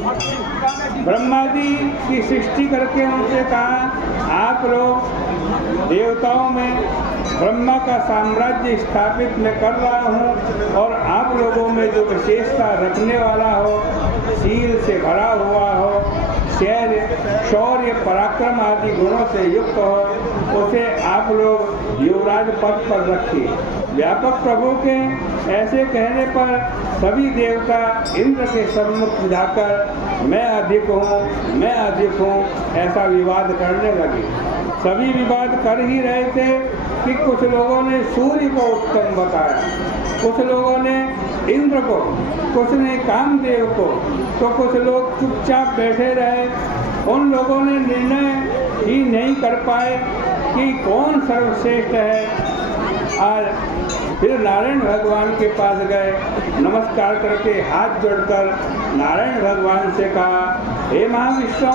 ब्रह्मादि की सृष्टि करके उनसे कहा, आप लोग देवताओं में ब्रह्मा का साम्राज्य स्थापित मैं कर रहा हूँ और आप लोगों में जो विशेषता रखने वाला हो, शील से भरा हुआ हो, शौर्य पराक्रम आदि गुणों से युक्त हो, उसे आप लोग युवराज पद पर रखिए। व्यापक प्रभु के ऐसे कहने पर सभी देवता इंद्र के सम्मुख जाकर मैं अधिक हूँ ऐसा विवाद करने लगे। सभी विवाद कर ही रहे थे कि कुछ लोगों ने सूर्य को उत्तम बताया, कुछ लोगों ने इंद्र को, कुछ ने कामदेव को, तो कुछ लोग चुपचाप बैठे रहे। उन लोगों ने निर्णय ही नहीं कर पाए कि कौन सर्वश्रेष्ठ है। और फिर नारायण भगवान के पास गए, नमस्कार करके हाथ जोड़कर नारायण भगवान से कहा, हे महाविष्णु,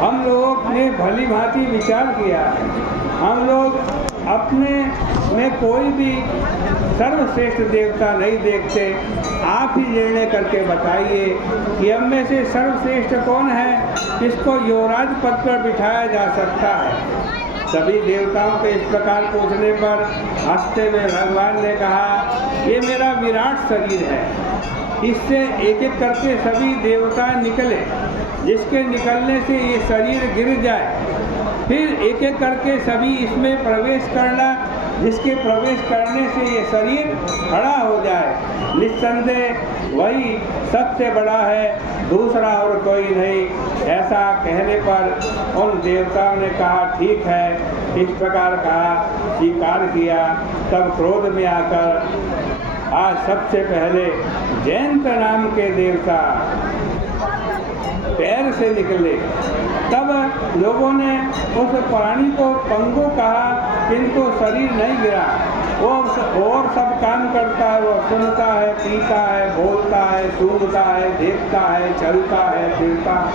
हम लोगों ने भली भांति विचार किया है, हम लोग अपने में कोई भी सर्वश्रेष्ठ देवता नहीं देखते। आप ही निर्णय करके बताइए कि हम में से सर्वश्रेष्ठ कौन है, जिसको युवराज पद पर बिठाया जा सकता है। सभी देवताओं के इस प्रकार पूछने पर हंसते हुए भगवान ने कहा, ये मेरा विराट शरीर है, इससे एक एक करके सभी देवता निकले, जिसके निकलने से ये शरीर गिर जाए, फिर एक एक करके सभी इसमें प्रवेश करना, जिसके प्रवेश करने से ये शरीर खड़ा हो जाए। निस्संदेह वही सबसे बड़ा है, दूसरा और कोई नहीं। ऐसा कहने पर उन देवताओं ने कहा, ठीक है। इस प्रकार कहा, स्वीकार किया। तब क्रोध में आकर आज सबसे पहले जयंत नाम के देवता पैर से निकले। तब लोगों ने उस प्राणी को पंगु कहा, किंतु शरीर नहीं गिरा। वो और सब काम करता है, वो सुनता है, पीता है, बोलता है, सूंघता है, देखता है, चलता है, फिरता है।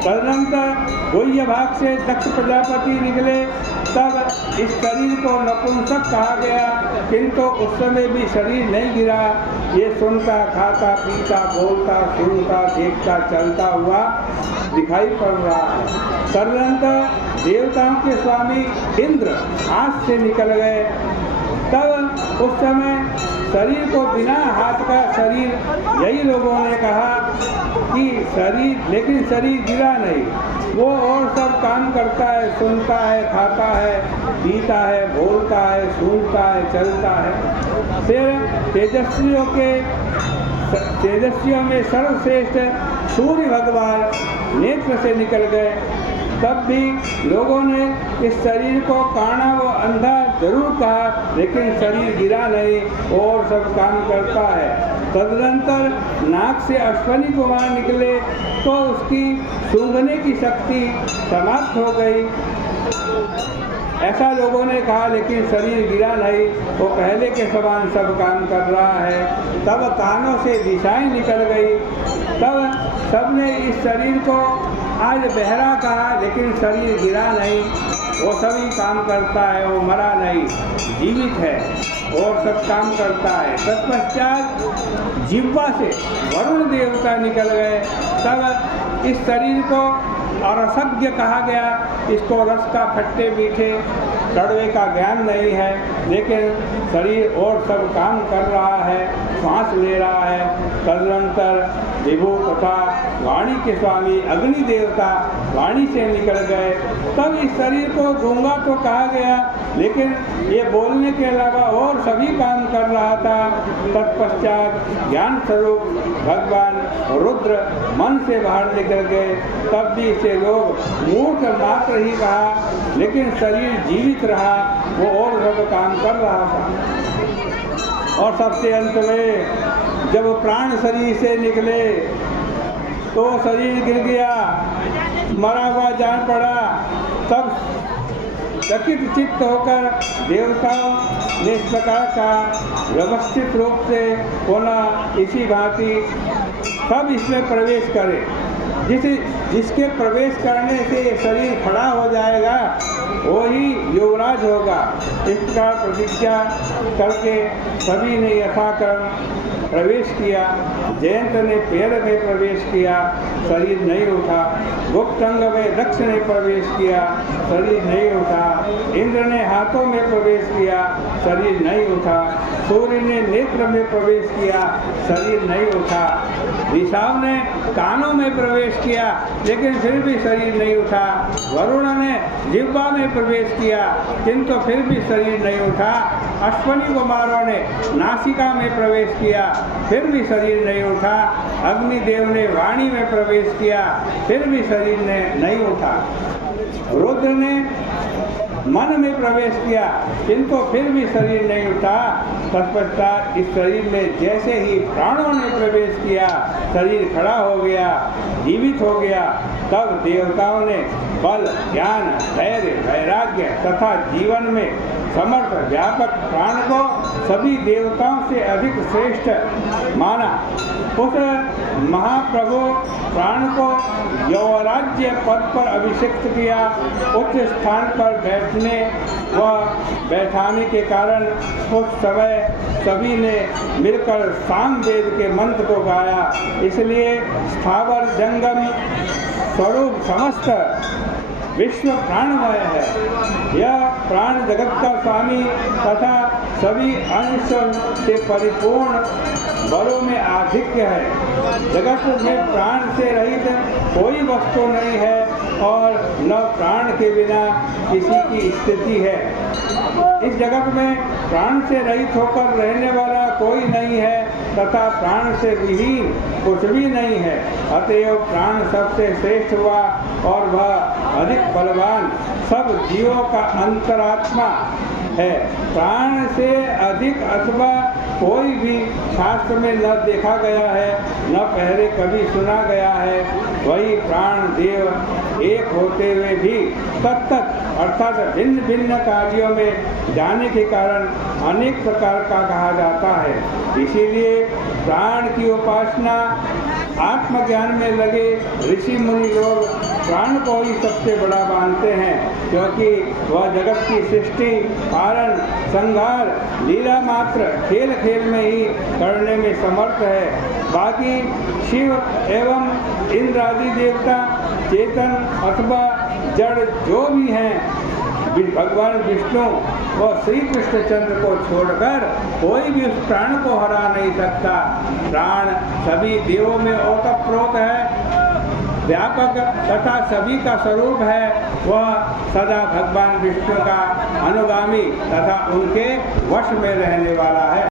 तदनंतर गुह्य भाग से दक्ष प्रजापति निकले। तब इस शरीर को नपुंसक कहा गया, किंतु उस समय भी शरीर नहीं गिरा। ये सुनता, खाता, पीता, बोलता, सुनता, देखता, चलता हुआ दिखाई पड़ रहा है। तदनंतर देवताओं के स्वामी इंद्र हाथ से निकल गए। तब उस समय शरीर को बिना हाथ का शरीर, यही लोगों ने कहा कि शरीर, लेकिन शरीर गिरा नहीं। वो और सब काम करता है, सुनता है, खाता है, पीता है, बोलता है, सूंघता है, चलता है। फिर तेजस्वियों में सर्वश्रेष्ठ सूर्य भगवान नेत्र से निकल गए। तब भी लोगों ने इस शरीर को काना व अंधा जरूर कहा, लेकिन शरीर गिरा नहीं और सब काम करता है। तदनंतर नाक से अश्वनी कुमार निकले तो उसकी सूंघने की शक्ति समाप्त हो गई, ऐसा लोगों ने कहा, लेकिन शरीर गिरा नहीं, वो पहले के समान सब काम कर रहा है। तब कानों से दिशाएं निकल गई। तब सबने इस शरीर को आज बहरा कहा, लेकिन शरीर गिरा नहीं, वो सभी काम करता है, वो मरा नहीं, जीवित है और सब काम करता है। तत्पश्चात जिह्वा से वरुण देवता निकल गए। तब इस शरीर को अरसज्ञ कहा गया। इसको रस का, खट्टे मीठे, कड़वे का ज्ञान नहीं है, लेकिन शरीर और सब काम कर रहा है, सांस ले रहा है। तदनंतर विभु तथा वाणी के स्वामी अग्नि देवता वाणी से निकल गए। तब इस शरीर को गूंगा तो कहा गया, लेकिन ये बोलने के अलावा और सभी काम कर रहा था। तत्पश्चात ज्ञान स्वरूप भगवान रुद्र मन से बाहर निकल गए। तब भी इसे लोग मूर्ख मात्र ही कहा, लेकिन शरीर जीवित रहा, वो और सब काम कर रहा था। और सबसे अंत में जब प्राण शरीर से निकले तो शरीर गिर गया, मरा हुआ जान पड़ा। तब चकित चित्त होकर देवताओं ने इस प्रकार का व्यवस्थित रूप से होना, इसी भांति सब इसमें प्रवेश करे। जिसके प्रवेश करने से शरीर खड़ा हो जाएगा वही युवराज होगा। इस प्रकार प्रतिज्ञा करके सभी ने यथाक्रम प्रवेश किया। जयंत ने पैर में प्रवेश किया, शरीर नहीं उठा। गुप्त अंग में दक्ष ने प्रवेश किया, शरीर नहीं उठा। इंद्र ने हाथों में प्रवेश किया, शरीर नहीं उठा। सूर्य ने नेत्र में प्रवेश किया, शरीर नहीं उठा। ऋषभ ने कानों में प्रवेश किया, लेकिन फिर भी शरीर नहीं उठा। वरुण ने जिह्वा में प्रवेश किया, किंतु फिर भी शरीर नहीं उठा। अश्विनी कुमारों ने नासिका में प्रवेश किया, फिर भी शरीर नहीं उठा। अग्निदेव ने वाणी में प्रवेश किया, फिर भी शरीर ने नहीं उठा। रुद्र ने मन में प्रवेश किया, किंतु फिर भी शरीर नहीं उठा। तत्पश्चात इस शरीर में जैसे ही प्राणों ने प्रवेश किया, शरीर खड़ा हो गया, जीवित हो गया। तब देवताओं ने बल, ज्ञान, धैर्य, वैराग्य तथा जीवन में समर्थ व्यापक प्राण को सभी देवताओं से अधिक श्रेष्ठ माना। उस महाप्रभु प्राण को यौवराज्य पद पर अभिषिक्त किया। उच्च स्थान पर बैठने व बैठाने के कारण उस समय सभी ने मिलकर सामवेद के मंत्र को गाया। इसलिए स्थावर जंगम स्वरूप समस्त विश्व प्राणमय है। यह प्राण जगत का स्वामी तथा सभी अंश से परिपूर्ण बलों में आधिक्य है। जगत में प्राण से रहित कोई वस्तु नहीं है और न प्राण के बिना किसी की स्थिति है। इस जगत में प्राण से रहित होकर रहने वाला कोई नहीं है तथा प्राण से विहीन कुछ भी नहीं है। अतएव प्राण सबसे श्रेष्ठ हुआ और वह अधिक बलवान सब जीवों का अंतरात्मा है। प्राण से अधिक अथवा कोई भी शास्त्र में न देखा गया है, न पहले कभी सुना गया है। वही प्राण देव एक होते हुए भी तत्त अर्थात भिन्न भिन्न कार्यों में जाने के कारण अनेक प्रकार का कहा जाता है। इसीलिए प्राण की उपासना आत्मज्ञान में लगे ऋषि मुनि लोग प्राण को ही सबसे बड़ा मानते हैं, क्योंकि वह जगत की सृष्टि, पालन, संहार, लीला मात्र खेल खेल में ही करने में समर्थ है। बाकी शिव एवं इंद्र आदि देवता चेतन अथवा जड़ जो भी हैं, भगवान विष्णु व श्री कृष्णचंद्र को छोड़कर कोई भी उस प्राण को हरा नहीं सकता। प्राण सभी देवों में ओतप्रोत है, व्यापक तथा सभी का स्वरूप है। वह सदा भगवान विष्णु का अनुगामी तथा उनके वश में रहने वाला है।